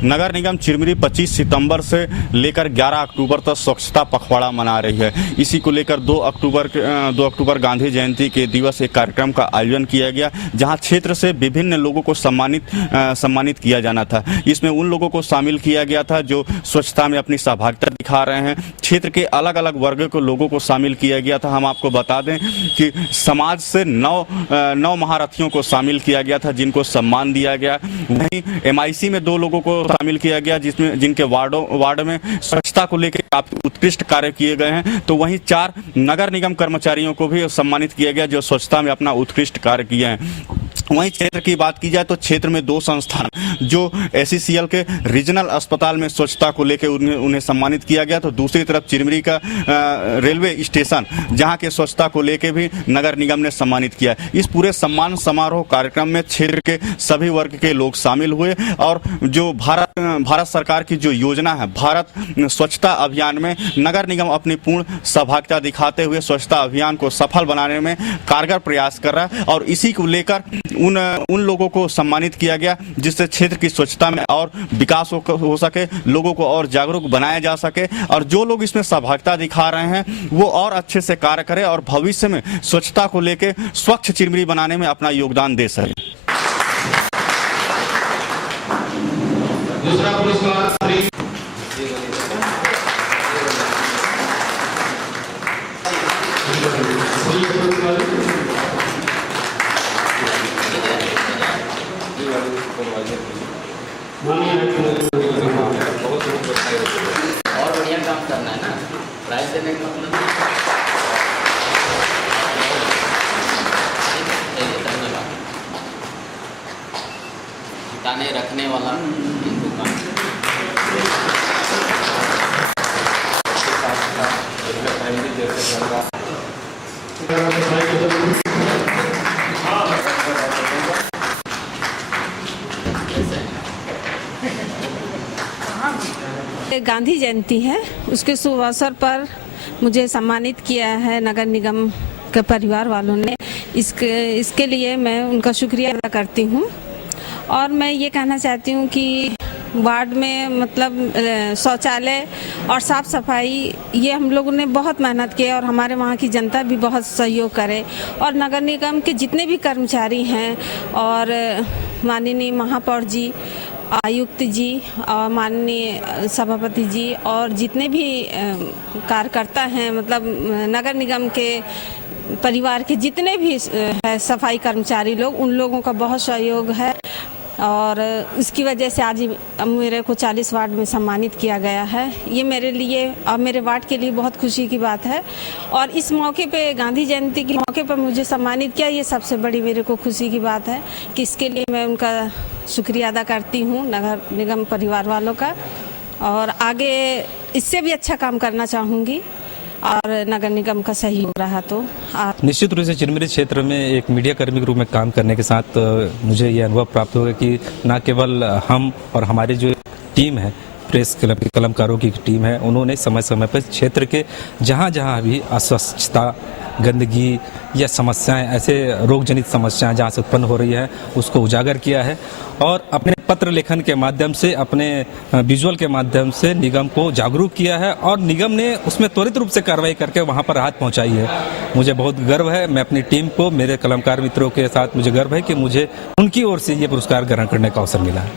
नगर निगम चिरमिरी 25 सितंबर से लेकर 11 अक्टूबर तक स्वच्छता पखवाड़ा मना रही है। इसी को लेकर 2 अक्टूबर गांधी जयंती के दिवस एक कार्यक्रम का आयोजन किया गया, जहां क्षेत्र से विभिन्न लोगों को सम्मानित किया जाना था। इसमें उन लोगों को शामिल किया गया था जो स्वच्छता में अपनी सहभागिता दिखा रहे हैं। क्षेत्र के अलग अलग वर्ग के लोगों को शामिल किया गया था। हम आपको बता दें कि समाज से 9 महारथियों को शामिल किया गया था, जिनको सम्मान दिया गया। वहीं MIC में 2 लोगों को शामिल किया गया, जिनके वार्ड में स्वच्छता को लेकर काफी उत्कृष्ट कार्य किए गए हैं। तो वहीं 4 नगर निगम कर्मचारियों को भी सम्मानित किया गया जो स्वच्छता में अपना उत्कृष्ट कार्य किए हैं। वहीं क्षेत्र की बात की जाए तो क्षेत्र में 2 संस्थान जो SCCL के रीजनल अस्पताल में स्वच्छता को लेकर उन्हें सम्मानित किया गया, तो दूसरी तरफ चिरमिरी का रेलवे स्टेशन जहां के स्वच्छता को लेकर भी नगर निगम ने सम्मानित किया। इस पूरे सम्मान समारोह कार्यक्रम में क्षेत्र के सभी वर्ग के लोग शामिल हुए और जो भारत सरकार की जो योजना है भारत स्वच्छता अभियान में नगर निगम अपनी पूर्ण सहभागिता दिखाते हुए स्वच्छता अभियान को सफल बनाने में कारगर प्रयास कर रहा है। और इसी को लेकर उन लोगों को सम्मानित किया गया जिससे क्षेत्र की स्वच्छता में और विकास हो सके, लोगों को और जागरूक बनाया जा सके और जो लोग इसमें सहभागिता दिखा रहे हैं वो और अच्छे से कार्य करें और भविष्य में स्वच्छता को लेकर स्वच्छ चिरमिरी बनाने में अपना योगदान दे सके। दूसरा पुरस्कार और बढ़िया काम करना है ना, प्राइज देने का मतलब धन्यवाद। ठिकाने रखने वाला इनको काम गांधी जयंती है, उसके शुभ अवसर पर मुझे सम्मानित किया है नगर निगम के परिवार वालों ने। इसके लिए मैं उनका शुक्रिया अदा करती हूँ। और मैं ये कहना चाहती हूँ कि वार्ड में मतलब शौचालय और साफ सफाई ये हम लोगों ने बहुत मेहनत की और हमारे वहाँ की जनता भी बहुत सहयोग करे। और नगर निगम के जितने भी कर्मचारी हैं और माननीय महापौर जी, आयुक्त जी और माननीय सभापति जी और जितने भी कार्यकर्ता हैं, मतलब नगर निगम के परिवार के जितने भी है सफाई कर्मचारी लोग, उन लोगों का बहुत सहयोग है और इसकी वजह से आज मेरे को 40 वार्ड में सम्मानित किया गया है। ये मेरे लिए और मेरे वार्ड के लिए बहुत खुशी की बात है। और इस मौके पे, गांधी जयंती के मौके पर मुझे सम्मानित किया, ये सबसे बड़ी मेरे को खुशी की बात है कि इसके लिए मैं उनका शुक्रिया अदा करती हूँ नगर निगम परिवार वालों का। और आगे इससे भी अच्छा काम करना चाहूँगी और नगर निगम का सहयोग रहा तो निश्चित रूप से चिरमिरी क्षेत्र में एक मीडिया कर्मी के रूप में काम करने के साथ मुझे ये अनुभव प्राप्त होगा कि न केवल हम और हमारी जो टीम है, प्रेस क्लब के कलमकारों की टीम है, उन्होंने समय समय पर क्षेत्र के जहाँ जहाँ भी अस्वच्छता, गंदगी या समस्याएं, ऐसे रोग जनित समस्याएं जहाँ से उत्पन्न हो रही है उसको उजागर किया है और अपने पत्र लेखन के माध्यम से, अपने विजुअल के माध्यम से निगम को जागरूक किया है और निगम ने उसमें त्वरित रूप से कार्रवाई करके वहाँ पर राहत पहुँचाई है। मुझे बहुत गर्व है, मैं अपनी टीम को, मेरे कलमकार मित्रों के साथ मुझे गर्व है कि मुझे उनकी ओर से ये पुरस्कार ग्रहण करने का अवसर मिला है।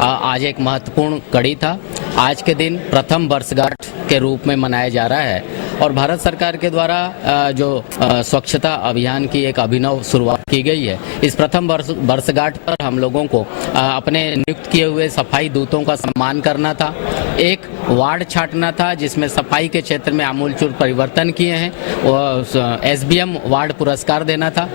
आज एक महत्वपूर्ण कड़ी था। आज के दिन प्रथम वर्षगांठ के रूप में मनाया जा रहा है और भारत सरकार के द्वारा जो स्वच्छता अभियान की एक अभिनव शुरुआत की गई है, इस प्रथम वर्षगांठ पर हम लोगों को अपने नियुक्त किए हुए सफाई दूतों का सम्मान करना था, एक वार्ड छांटना था जिसमें सफाई के क्षेत्र में आमूलचूल परिवर्तन किए हैं, SBM वार्ड पुरस्कार देना था,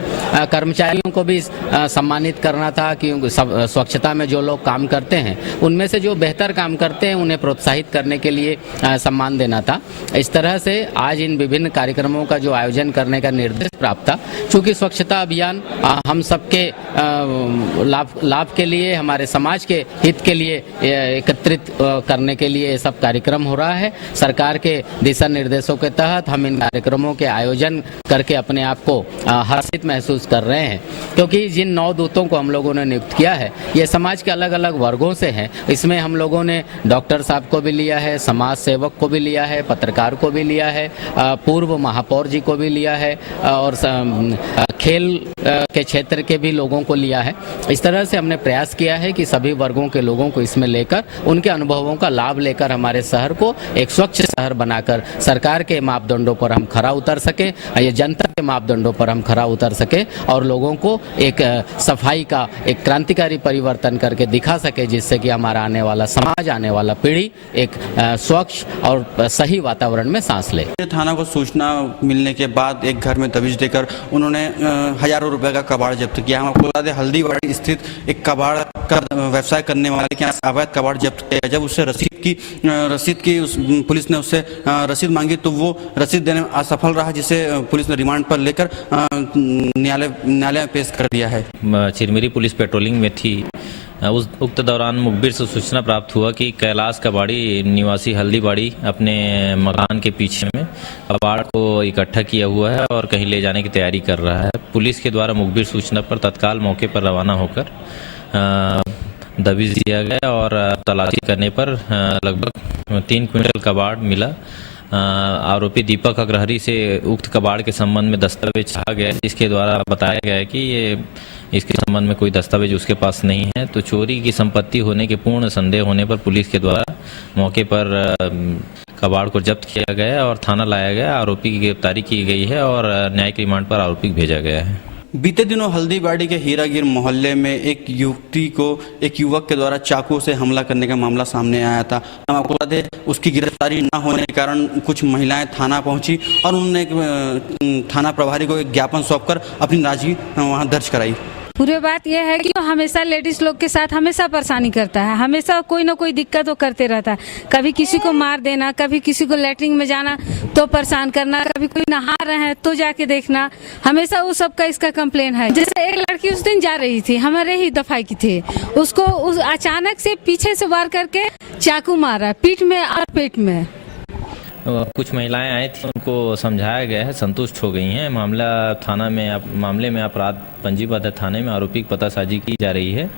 कर्मचारियों को भी सम्मानित करना था क्योंकि स्वच्छता में जो लोग काम करते हैं उनमें से जो बेहतर काम करते हैं उन्हें प्रोत्साहित करने के लिए सम्मान देना था। इस तरह से आज इन विभिन्न कार्यक्रमों का जो आयोजन करने का निर्देश प्राप्त था। चूँकि स्वच्छता अभियान हम सबके लाभ के लिए, हमारे समाज के हित के लिए एकत्रित करने के लिए लिए ये सब कार्यक्रम हो रहा है। सरकार के दिशा निर्देशों के तहत हम इन कार्यक्रमों के आयोजन करके अपने आप को हर्षित महसूस कर रहे हैं, क्योंकि जिन 9 दूतों को हम लोगों ने नियुक्त किया है ये समाज के अलग अलग वर्गों से हैं। इसमें हम लोगों ने डॉक्टर साहब को भी लिया है, समाज सेवक को भी लिया है, पत्रकार को भी लिया है, पूर्व महापौर जी को भी लिया है और खेल के क्षेत्र के भी लोगों को लिया है। इस तरह से हमने प्रयास किया है कि सभी वर्गों के लोगों को इसमें लेकर उनके अनुभवों का लाभ लेकर हमारे शहर को एक स्वच्छ शहर बनाकर सरकार के मापदंडों पर हम खरा उतर सके, ये जनता के मापदंडों पर हम खरा उतर सके और लोगों को एक सफाई का एक क्रांतिकारी परिवर्तन करके दिखा सके, जिससे कि हमारा आने वाला समाज, आने वाला पीढ़ी एक स्वच्छ और सही वातावरण में सांस ले। थाना को सूचना मिलने के बाद एक घर में दबिश देकर उन्होंने हजारों रुपए का कबाड़ जब्त किया। हम आपको बता दें हल्दीबाड़ी स्थित एक कबाड़ का व्यवसाय करने वाले के यहाँ अवैध कबाड़ जब्त किया। जब उससे रसीद की पुलिस ने उससे रसीद मांगी तो वो रसीद देने में असफल रहा, जिसे पुलिस ने रिमांड पर लेकर न्यायालय में पेश कर दिया है। चिरमिरी पुलिस पेट्रोलिंग में थी, उस उक्त दौरान मुखबिर से सूचना प्राप्त हुआ कि कैलाश कबाड़ी निवासी हल्दीबाड़ी अपने मकान के पीछे में कबाड़ को इकट्ठा किया हुआ है और कहीं ले जाने की तैयारी कर रहा है। पुलिस के द्वारा मुखबिर सूचना पर तत्काल मौके पर रवाना होकर दबिश दिया गया और तलाशी करने पर लगभग 3 क्विंटल कबाड़ मिला। आरोपी दीपक अग्रहरी से उक्त कबाड़ के संबंध में दस्तावेज चाहा गया, जिसके द्वारा बताया गया है कि ये इसके संबंध में कोई दस्तावेज उसके पास नहीं है। तो चोरी की संपत्ति होने के पूर्ण संदेह होने पर पुलिस के द्वारा मौके पर कबाड़ को जब्त किया गया और थाना लाया गया। आरोपी की गिरफ्तारी की गई है और न्यायिक रिमांड पर आरोपी को भेजा गया है। बीते दिनों हल्दीबाड़ी के हीरागिर मोहल्ले में एक युवती को एक युवक के द्वारा चाकू से हमला करने का मामला सामने आया था। हम आपको बता दें उसकी गिरफ्तारी न होने के कारण कुछ महिलाएं थाना पहुंची और उन्होंने थाना प्रभारी को एक ज्ञापन सौंपकर अपनी नाराजगी वहां दर्ज कराई। पूरी बात यह है कि वो हमेशा लेडीज लोग के साथ हमेशा परेशानी करता है, हमेशा कोई ना कोई दिक्कत वो करते रहता है। कभी किसी को मार देना, कभी किसी को लैट्रिन में जाना तो परेशान करना, कभी कोई नहा रहे हैं तो जाके देखना, हमेशा वो सब का इसका कंप्लेन है। जैसे एक लड़की उस दिन जा रही थी, हमारे ही दफाई की थी, उसको अचानक से पीछे से वार करके चाकू मारा, पीठ में और पेट में। कुछ महिलाएं आई थी, उनको समझाया गया है, संतुष्ट हो गई हैं। मामले में अपराध पंजीबद्ध है थाने में। आरोपी की पतासाजी की जा रही है,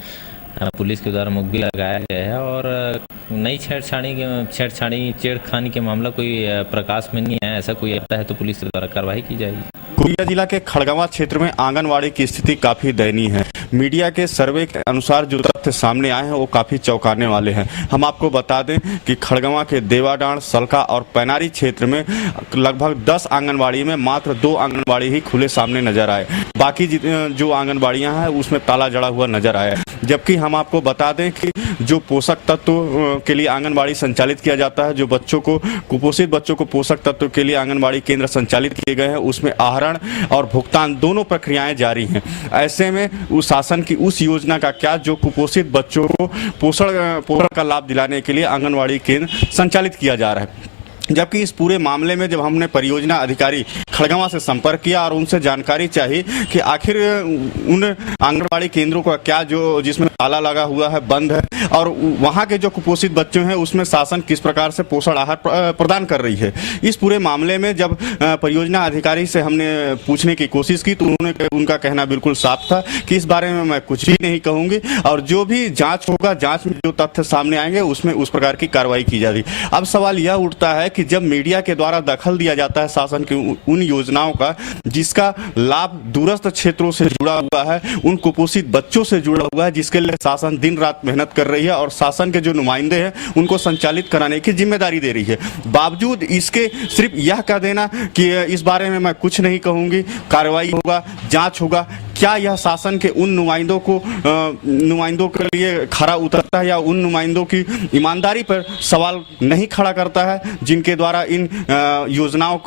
पुलिस के द्वारा मुखबिर लगाया गया है और नई छेड़खानी के मामला कोई प्रकाश में नहीं आया। ऐसा कोई आता है तो पुलिस के द्वारा कार्रवाई की जाएगी। कोरिया जिला के खड़गवां क्षेत्र में आंगनवाड़ी की स्थिति काफी दयनीय है। मीडिया के सर्वे के अनुसार जो तथ्य सामने आए हैं वो काफी चौंकाने वाले हैं। हम आपको बता दें कि खड़गवां के देवाडांड, सलका और पैनारी क्षेत्र में लगभग 10 आंगनवाड़ी में मात्र 2 आंगनवाड़ी ही खुले सामने नजर आए। बाकी जो आंगनवाड़ियां हैं उसमें ताला जड़ा हुआ नजर आया। जबकि हम आपको बता दें कि जो पोषक तत्व के लिए आंगनवाड़ी संचालित किया जाता है, जो बच्चों को, कुपोषित बच्चों को पोषक तत्व के लिए आंगनवाड़ी केंद्र संचालित किए गए हैं, उसमें आहरण और भुगतान दोनों प्रक्रियाएं जारी हैं। ऐसे में उस शासन की उस योजना का क्या जो कुपोषित बच्चों को पोषण का लाभ दिलाने के लिए आंगनवाड़ी केंद्र संचालित किया जा रहा है। जबकि इस पूरे मामले में जब हमने परियोजना अधिकारी खड़गवां से संपर्क किया और उनसे जानकारी चाहिए कि आखिर उन आंगनबाड़ी केंद्रों का क्या जो जिसमें ताला लगा हुआ है, बंद है, और वहां के जो कुपोषित बच्चे हैं उसमें शासन किस प्रकार से पोषण आहार प्रदान कर रही है, इस पूरे मामले में जब परियोजना अधिकारी से हमने पूछने की कोशिश की तो उनका कहना बिल्कुल साफ था कि इस बारे में मैं कुछ भी नहीं कहूंगी और जो भी जाँच होगा, जाँच में जो तथ्य सामने आएंगे उसमें उस प्रकार की कार्रवाई की जाएगी। अब सवाल यह उठता है कि जब मीडिया के द्वारा दखल दिया जाता है शासन की उन योजनाओं का जिसका लाभ दूरस्थ क्षेत्रों से जुड़ा हुआ है, उन कुपोषित बच्चों से जुड़ा हुआ है, जिसके लिए शासन दिन रात मेहनत कर रही है और शासन के जो नुमाइंदे हैं उनको संचालित कराने की जिम्मेदारी दे रही है, बावजूद इसके सिर्फ यह कह देना कि इस बारे में मैं कुछ नहीं कहूंगी, कार्रवाई होगा, जांच होगा, क्या यह शासन के उन नुमाइंदों के लिए खरा उतरता है या उन नुमाइंदों की ईमानदारी पर सवाल नहीं खड़ा करता है जिनके द्वारा इन योजनाओं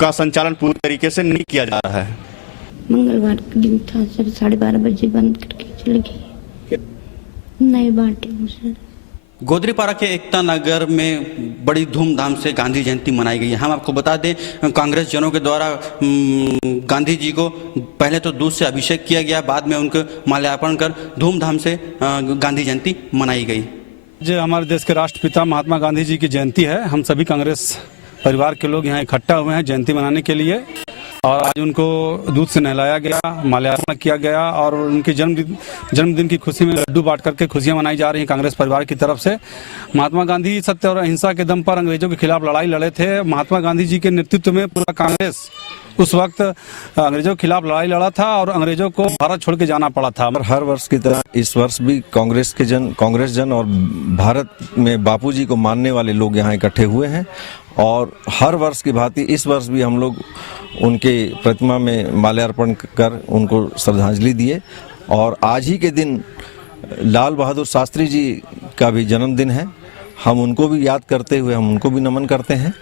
का संचालन पूरी तरीके से नहीं किया जा रहा है। मंगलवार के दिन था सर, 12:30 बजे बंद करके चले गए, नहीं बांटे मुझे। गोदरीपारा के एकता नगर में बड़ी धूमधाम से गांधी जयंती मनाई गई है। हम आपको बता दें कांग्रेस जनों के द्वारा गांधी जी को पहले तो दूध से अभिषेक किया गया, बाद में उनको माल्यार्पण कर धूमधाम से गांधी जयंती मनाई गई। आज हमारे देश के राष्ट्रपिता महात्मा गांधी जी की जयंती है। हम सभी कांग्रेस परिवार के लोग यहाँ इकट्ठा हुए हैं जयंती मनाने के लिए और आज उनको दूध से नहलाया गया, माल्यार्पण किया गया और उनके जन्मदिन की खुशी में लड्डू बांट करके खुशियां मनाई जा रही हैं कांग्रेस परिवार की तरफ से। महात्मा गांधी सत्य और अहिंसा के दम पर अंग्रेजों के खिलाफ लड़ाई लड़े थे। महात्मा गांधी जी के नेतृत्व में पूरा कांग्रेस उस वक्त अंग्रेजों के खिलाफ लड़ाई लड़ा था और अंग्रेजों को भारत छोड़ के जाना पड़ा था। हर वर्ष की तरह इस वर्ष भी कांग्रेस जन और भारत में बापूजी को मानने वाले लोग यहाँ इकट्ठे हुए हैं और हर वर्ष की भांति इस वर्ष भी हम लोग उनके प्रतिमा में माल्यार्पण कर उनको श्रद्धांजलि दिए। और आज ही के दिन लाल बहादुर शास्त्री जी का भी जन्मदिन है। हम उनको भी याद करते हुए हम उनको भी नमन करते हैं।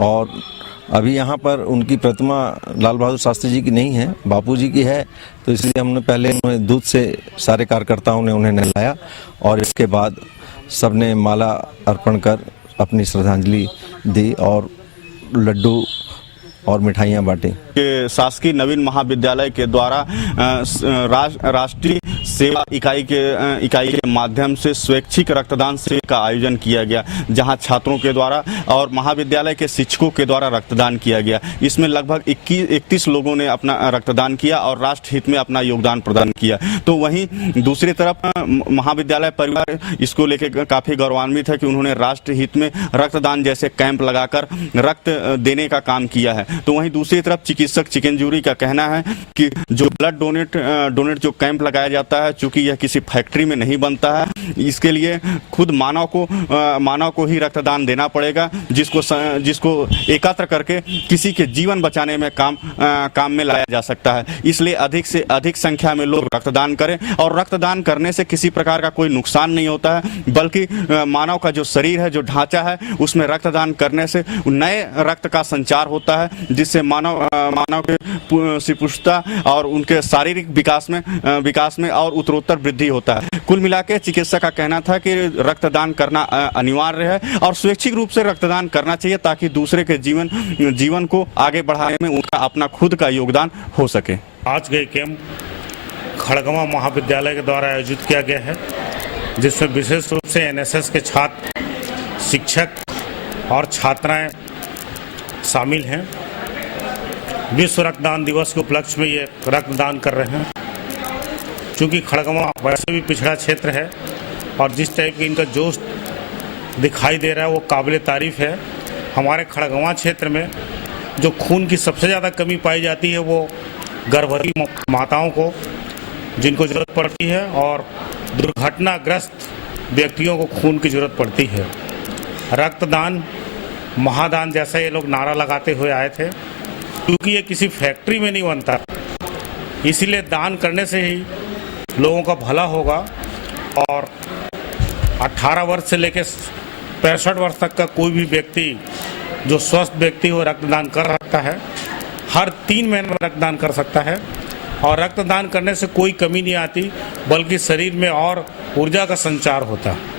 और अभी यहाँ पर उनकी प्रतिमा लाल बहादुर शास्त्री जी की नहीं है, बापूजी की है, तो इसलिए हमने पहले उन्हें दूध से सारे कार्यकर्ताओं ने उन्हें नहलाया और इसके बाद सबने माला अर्पण कर अपनी श्रद्धांजलि दी और लड्डू और मिठाइयाँ बांटी। के शासकीय नवीन महाविद्यालय के द्वारा राष्ट्रीय सेवा इकाई के माध्यम से स्वैच्छिक रक्तदान शिविर का आयोजन किया गया, जहां छात्रों के द्वारा और महाविद्यालय के शिक्षकों के द्वारा रक्तदान किया गया। इसमें लगभग 31 लोगों ने अपना रक्तदान किया और राष्ट्र हित में अपना योगदान प्रदान किया। तो वहीं दूसरी तरफ महाविद्यालय परिवार इसको लेकर काफी गौरवान्वित है कि उन्होंने राष्ट्र हित में रक्तदान जैसे कैंप लगाकर रक्त देने का काम किया है। तो वहीं दूसरी तरफ चिकित्सक चिकनजूरी का कहना है कि जो ब्लड डोनेट जो कैंप लगाया जाता है, चूंकि यह किसी फैक्ट्री में नहीं बनता है, इसके लिए खुद मानव को ही रक्तदान देना पड़ेगा, जिसको एकत्र करके किसी के जीवन बचाने में काम में लाया जा सकता है। इसलिए अधिक से अधिक संख्या में लोग रक्तदान करें और रक्तदान करने से किसी प्रकार का कोई नुकसान नहीं होता है, बल्कि मानव का जो शरीर है, जो ढांचा है, उसमें रक्तदान करने से नए रक्त का संचार होता है, जिससे मानव के सुपुष्टता और उनके शारीरिक विकास में और उत्तरोत्तर वृद्धि होता है। कुल मिलाकर चिकित्सक का कहना था कि रक्तदान करना अनिवार्य है और स्वैच्छिक रूप से रक्तदान करना चाहिए ताकि दूसरे के जीवन को आगे बढ़ाने में उनका अपना खुद का योगदान हो सके। आज का कैंप खड़गवां महाविद्यालय के द्वारा आयोजित किया गया है, जिसमें विशेष रूप से एनएसएस के छात्र, शिक्षक और छात्राएं शामिल हैं। विश्व रक्तदान दिवस के उपलक्ष्य में ये रक्तदान कर रहे हैं। चूँकि खड़गवां वैसे भी पिछड़ा क्षेत्र है और जिस टाइप की इनका जोश दिखाई दे रहा है वो काबिल तारीफ है। हमारे खड़गवां क्षेत्र में जो खून की सबसे ज़्यादा कमी पाई जाती है वो गर्भवती माताओं को, जिनको ज़रूरत पड़ती है, और दुर्घटनाग्रस्त व्यक्तियों को खून की ज़रूरत पड़ती है। रक्तदान महादान जैसा ये लोग नारा लगाते हुए आए थे। क्योंकि ये किसी फैक्ट्री में नहीं बनता, इसीलिए दान करने से ही लोगों का भला होगा। और 18 वर्ष से लेकर 65 वर्ष तक का कोई भी व्यक्ति जो स्वस्थ व्यक्ति हो रक्तदान कर सकता है। हर 3 महीने में रक्तदान कर सकता है और रक्तदान करने से कोई कमी नहीं आती, बल्कि शरीर में और ऊर्जा का संचार होता है।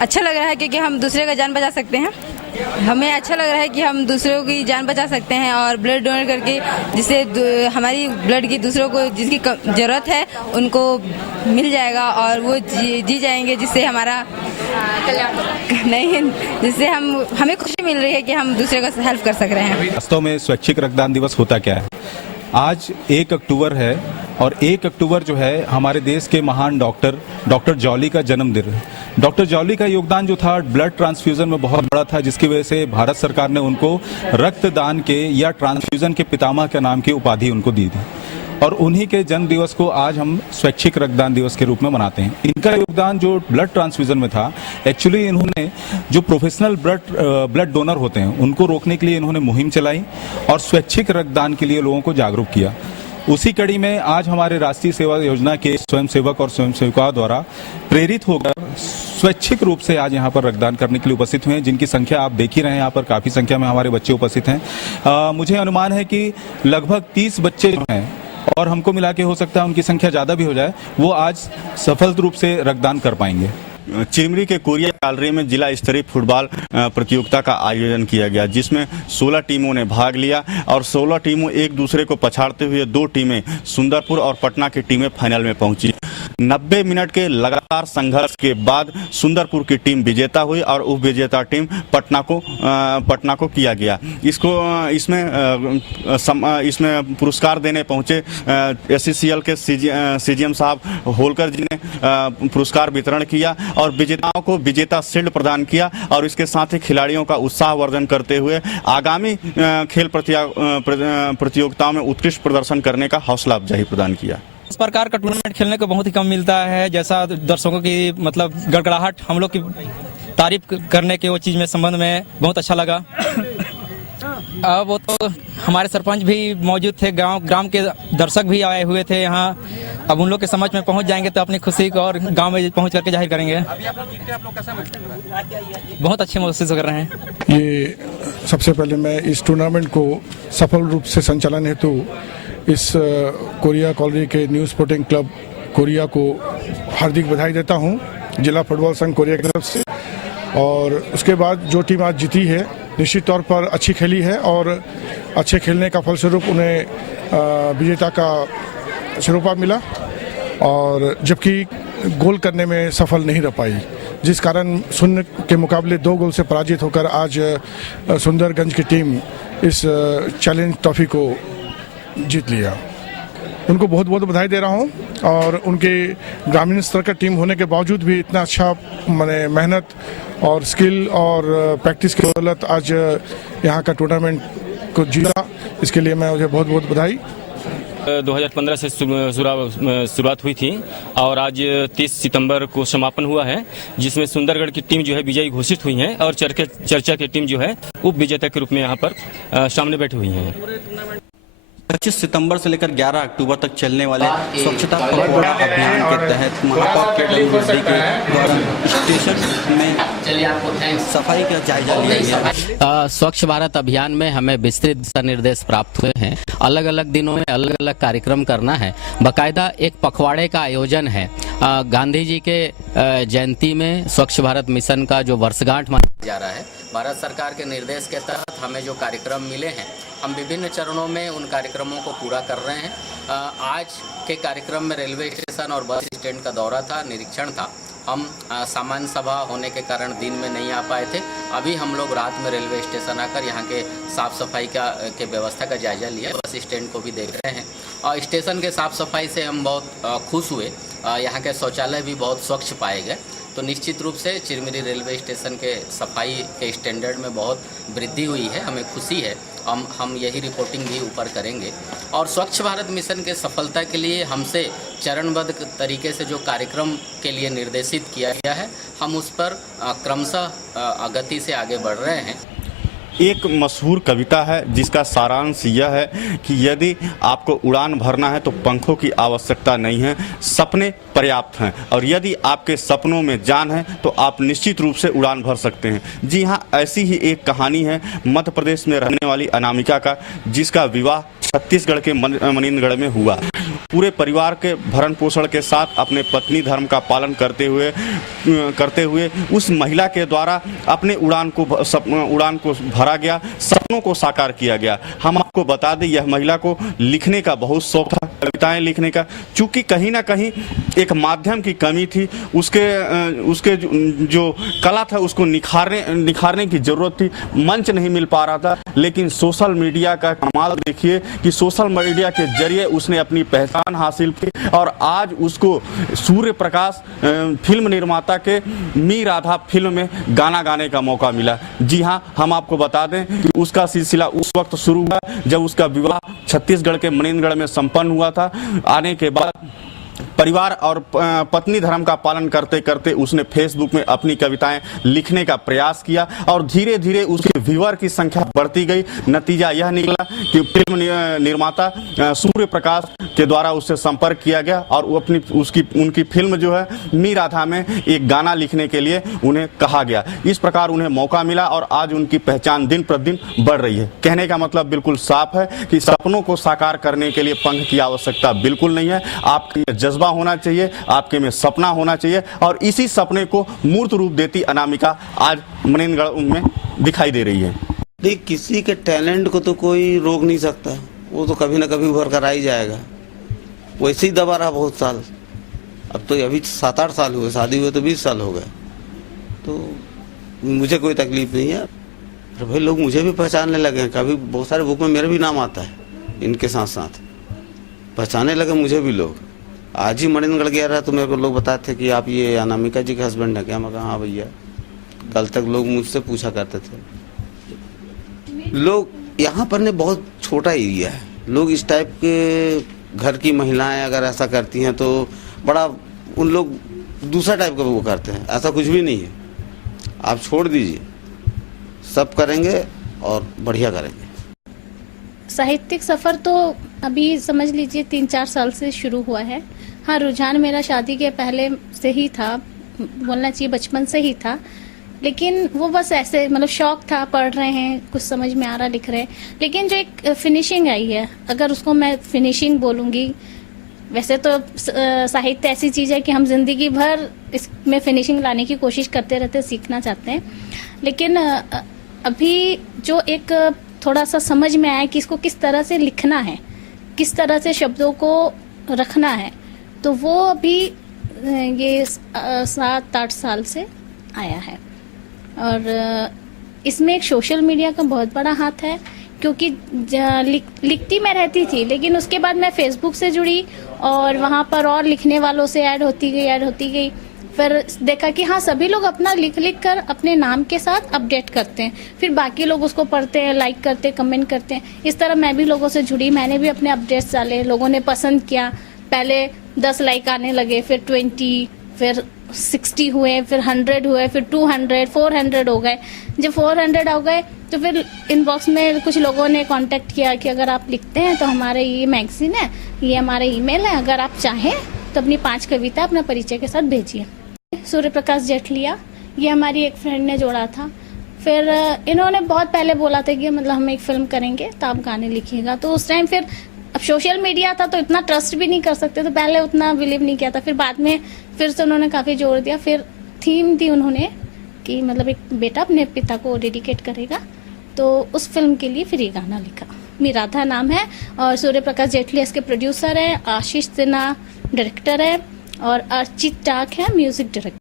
अच्छा लग रहा है क्योंकि हम दूसरे का जान बचा सकते हैं। हमें अच्छा लग रहा है कि हम दूसरों की जान बचा सकते हैं और ब्लड डोनेट करके, जिससे हमारी ब्लड की दूसरों को जिसकी ज़रूरत है उनको मिल जाएगा और वो जी जाएंगे, जिससे हमारा जिससे हमें खुशी मिल रही है कि हम दूसरे का हेल्प कर सक रहे हैं। वास्तव में स्वैच्छिक रक्तदान दिवस होता क्या है? आज 1 अक्टूबर है और 1 अक्टूबर जो है हमारे देश के महान डॉक्टर जॉली का जन्मदिन है। डॉक्टर जॉली का योगदान जो था ब्लड ट्रांसफ्यूजन में बहुत बड़ा था, जिसकी वजह से भारत सरकार ने उनको रक्तदान के या ट्रांसफ्यूजन के पितामह के नाम की उपाधि उनको दी थी और उन्हीं के जन्म दिवस को आज हम स्वैच्छिक रक्तदान दिवस के रूप में मनाते हैं। इनका योगदान जो ब्लड ट्रांसफ्यूजन में था, एक्चुअली इन्होंने जो प्रोफेशनल ब्लड डोनर होते हैं उनको रोकने के लिए इन्होंने मुहिम चलाई और स्वैच्छिक रक्तदान के लिए लोगों को जागरूक किया। उसी कड़ी में आज हमारे राष्ट्रीय सेवा योजना के स्वयंसेवक और स्वयंसेविकाओं द्वारा प्रेरित होकर स्वैच्छिक रूप से आज यहाँ पर रक्तदान करने के लिए उपस्थित हुए हैं, जिनकी संख्या आप देख ही रहे हैं। यहाँ पर काफ़ी संख्या में हमारे बच्चे उपस्थित हैं। मुझे अनुमान है कि लगभग 30 बच्चे जो हैं और हमको मिला के हो सकता है उनकी संख्या ज़्यादा भी हो जाए, वो आज सफल रूप से रक्तदान कर पाएंगे। चिरमिरी के कोरिया गैलरी में जिला स्तरीय फुटबॉल प्रतियोगिता का आयोजन किया गया, जिसमें 16 टीमों ने भाग लिया और 16 टीमों एक दूसरे को पछाड़ते हुए 2 टीमें सुंदरपुर और पटना की टीमें फाइनल में पहुंची। 90 मिनट के लगातार संघर्ष के बाद सुंदरपुर की टीम विजेता हुई और उप विजेता टीम पटना को किया गया। इसमें पुरस्कार देने पहुंचे SCCL के CGM साहब होलकर जी ने पुरस्कार वितरण किया और विजेताओं को विजेता शील्ड प्रदान किया और इसके साथ ही खिलाड़ियों का उत्साहवर्धन करते हुए आगामी खेल प्रतियोगिताओं में उत्कृष्ट प्रदर्शन करने का हौसला अफजाई प्रदान किया। इस प्रकार का टूर्नामेंट खेलने को बहुत ही कम मिलता है, जैसा दर्शकों की मतलब गड़गड़ाहट हम लोग की तारीफ करने के वो चीज़ में संबंध में बहुत अच्छा लगा। वो तो हमारे सरपंच भी मौजूद थे, ग्राम के दर्शक भी आए हुए थे यहाँ। अब उन लोग के समझ में पहुँच जाएंगे तो अपनी खुशी को और गांव में पहुँच करके जाहिर करेंगे। बहुत अच्छे महसूस कर रहे हैं। ये सबसे पहले मैं इस टूर्नामेंट को सफल रूप से संचालन हेतु इस कोरिया कॉलोनी के न्यू स्पोर्टिंग क्लब कोरिया को हार्दिक बधाई देता हूँ जिला फुटबॉल संघ कोरिया की तरफ से। और उसके बाद जो टीम आज जीती है निश्चित तौर पर अच्छी खेली है और अच्छे खेलने का फलस्वरूप उन्हें विजेता का शिरोपा मिला, और जबकि गोल करने में सफल नहीं रह पाई, जिस कारण शून्य के मुकाबले 2 गोल से पराजित होकर आज सुंदरगंज की टीम इस चैलेंज ट्रॉफी को जीत लिया। उनको बहुत बहुत बधाई दे रहा हूं और उनके ग्रामीण स्तर का टीम होने के बावजूद भी इतना अच्छा मेहनत और स्किल और प्रैक्टिस की बदौलत आज यहाँ का टूर्नामेंट को जीता, इसके लिए मैं मुझे बहुत बहुत बधाई। 2015 से शुरुआत हुई थी और आज 30 सितंबर को समापन हुआ है, जिसमें सुंदरगढ़ की टीम जो है विजयी घोषित हुई है और चर्चा की टीम जो है उप विजेता के रूप में यहाँ पर सामने बैठी हुई है। 25 सितंबर से लेकर 11 अक्टूबर तक चलने वाले स्वच्छता पखवाड़ा अभियान के तहत महापौर के डमरुद्दी के द्वारा स्टेशन में सफाई का जायजा लिया गया। स्वच्छ भारत अभियान में हमें विस्तृत दिशा निर्देश प्राप्त हुए हैं। अलग अलग दिनों में अलग अलग कार्यक्रम करना है। बाकायदा एक पखवाड़े का आयोजन है। गांधी जी के जयंती में स्वच्छ भारत मिशन का जो वर्षगांठ मनाया जा रहा है, भारत सरकार के निर्देश के तहत हमें जो कार्यक्रम मिले हैं, हम विभिन्न चरणों में उन कार्यक्रमों को पूरा कर रहे हैं। आज के कार्यक्रम में रेलवे स्टेशन और बस स्टैंड का दौरा था, निरीक्षण था। हम सामान्य सभा होने के कारण दिन में नहीं आ पाए थे। अभी हम लोग रात में रेलवे स्टेशन आकर यहाँ के साफ़ सफाई के व्यवस्था का जायजा लिया, बस स्टैंड को भी देख रहे हैं और स्टेशन के साफ़ सफाई से हम बहुत खुश हुए। यहाँ के शौचालय भी बहुत स्वच्छ पाए गए। तो निश्चित रूप से चिरमिरी रेलवे स्टेशन के सफाई के स्टैंडर्ड में बहुत वृद्धि हुई है, हमें खुशी है। हम यही रिपोर्टिंग भी ऊपर करेंगे और स्वच्छ भारत मिशन के सफलता के लिए हमसे चरणबद्ध तरीके से जो कार्यक्रम के लिए निर्देशित किया गया है, हम उस पर क्रमशः गति से आगे बढ़ रहे हैं। एक मशहूर कविता है जिसका सारांश यह है कि यदि आपको उड़ान भरना है तो पंखों की आवश्यकता नहीं है, सपने पर्याप्त हैं, और यदि आपके सपनों में जान है तो आप निश्चित रूप से उड़ान भर सकते हैं। जी हाँ, ऐसी ही एक कहानी है मध्य प्रदेश में रहने वाली अनामिका का, जिसका विवाह छत्तीसगढ़ के मनींद्रगढ़ में हुआ। पूरे परिवार के भरण पोषण के साथ अपने पत्नी धर्म का पालन करते हुए उस महिला के द्वारा अपने उड़ान को भरा गया, सपनों को साकार किया गया। हम आपको बता दें, यह महिला को लिखने का बहुत शौक था, कविताएं लिखने का। चूंकि कहीं ना कहीं एक माध्यम की कमी थी, उसके जो कला था उसको निखारने की जरूरत थी, मंच नहीं मिल पा रहा था। लेकिन सोशल मीडिया का कमाल देखिए कि सोशल मीडिया के जरिए उसने अपनी पहचान हासिल की और आज उसको सूर्य प्रकाश फिल्म निर्माता के मी राधा फिल्म में गाना गाने का मौका मिला। जी हाँ, हम आपको बता दें कि उसका सिलसिला उस वक्त शुरू हुआ जब उसका विवाह छत्तीसगढ़ के मनींद्रगढ़ में संपन्न हुआ था। आने के बाद परिवार और पत्नी धर्म का पालन करते करते उसने फेसबुक में अपनी कविताएं लिखने का प्रयास किया और धीरे धीरे उसके व्यूअर की संख्या बढ़ती गई। नतीजा यह निकला कि फिल्म निर्माता सूर्य प्रकाश के द्वारा उससे संपर्क किया गया और उनकी फिल्म जो है मी राधा में एक गाना लिखने के लिए उन्हें कहा गया। इस प्रकार उन्हें मौका मिला और आज उनकी पहचान दिन प्रतिदिन बढ़ रही है। कहने का मतलब बिल्कुल साफ है कि सपनों को साकार करने के लिए पंख की आवश्यकता बिल्कुल नहीं है। आपके जज्बा होना चाहिए, आपके में सपना होना चाहिए और इसी सपने को मूर्त रूप देती अनामिका आज मनींद्रगढ़ में दिखाई दे रही है। नहीं, किसी के टैलेंट को तो कोई रोक नहीं सकता, वो तो कभी ना कभी उभर कर आ ही जाएगा। वैसे ही दबा रहा बहुत साल, अब तो अभी 7-8 साल हुए, शादी हुए तो 20 साल हो गए, तो मुझे कोई तकलीफ नहीं है। पर भाई लोग मुझे भी पहचानने लगे हैं, कभी बहुत सारे बुक में मेरा भी नाम आता है, इनके साथ साथ पहचानने लगे मुझे भी लोग। आज ही मणिनगढ़ गया रहा तो मेरे को लोग बताते थे कि आप ये अनामिका जी के हस्बैंड हैं क्या? मैं कहा हाँ भैया। कल तक लोग मुझसे पूछा करते थे। लोग यहाँ पर ने बहुत छोटा एरिया है, लोग इस टाइप के घर की महिलाएं अगर ऐसा करती हैं तो बड़ा उन लोग दूसरा टाइप का वो करते हैं, ऐसा कुछ भी नहीं है। आप छोड़ दीजिए, सब करेंगे और बढ़िया करेंगे। साहित्यिक सफ़र तो अभी समझ लीजिए 3-4 साल से शुरू हुआ है। हाँ, रुझान मेरा शादी के पहले से ही था, बोलना चाहिए बचपन से ही था, लेकिन वो बस ऐसे मतलब शौक था, पढ़ रहे हैं, कुछ समझ में आ रहा, लिख रहे हैं। लेकिन जो एक फिनिशिंग आई है, अगर उसको मैं फिनिशिंग बोलूँगी, वैसे तो साहित्य ऐसी चीज़ है कि हम जिंदगी भर इसमें फिनिशिंग लाने की कोशिश करते रहते, सीखना चाहते हैं। लेकिन अभी जो एक थोड़ा सा समझ में आया कि इसको किस तरह से लिखना है, किस तरह से शब्दों को रखना है, तो वो अभी ये 7-8 साल से आया है। और इसमें एक सोशल मीडिया का बहुत बड़ा हाथ है, क्योंकि लिखती मैं रहती थी, लेकिन उसके बाद मैं फेसबुक से जुड़ी और वहाँ पर और लिखने वालों से ऐड होती गई। फिर देखा कि हाँ, सभी लोग अपना लिख कर अपने नाम के साथ अपडेट करते हैं, फिर बाकी लोग उसको पढ़ते हैं, लाइक करते हैं, कमेंट करते हैं। इस तरह मैं भी लोगों से जुड़ी, मैंने भी अपने अपडेट्स डाले, लोगों ने पसंद किया। पहले 10 लाइक आने लगे, फिर 20, फिर 60 हुए, फिर 100 हुए, फिर 200, 400 हो गए। जब 400 हो गए तो फिर इनबॉक्स में कुछ लोगों ने कांटेक्ट किया कि अगर आप लिखते हैं तो हमारे ये मैगजीन है, ये हमारे ईमेल है, अगर आप चाहें तो अपनी 5 कविता अपना परिचय के साथ भेजिए। सूर्य प्रकाश जेठलिया, ये हमारी एक फ्रेंड ने जोड़ा था। फिर इन्होंने बहुत पहले बोला था कि मतलब हम एक फिल्म करेंगे तो आप गाने लिखिएगा। तो उस टाइम फिर अब सोशल मीडिया था तो इतना ट्रस्ट भी नहीं कर सकते, तो पहले उतना बिलीव नहीं किया था। फिर बाद में फिर से उन्होंने काफ़ी जोर दिया। फिर थीम दी उन्होंने कि मतलब एक बेटा अपने पिता को डेडिकेट करेगा, तो उस फिल्म के लिए फिर ये गाना लिखा। मीराधा नाम है और सूर्य प्रकाश जेठलिया इसके प्रोड्यूसर है, आशीष सिन्हा डायरेक्टर है और अर्चित टाक है म्यूजिक डायरेक्टर।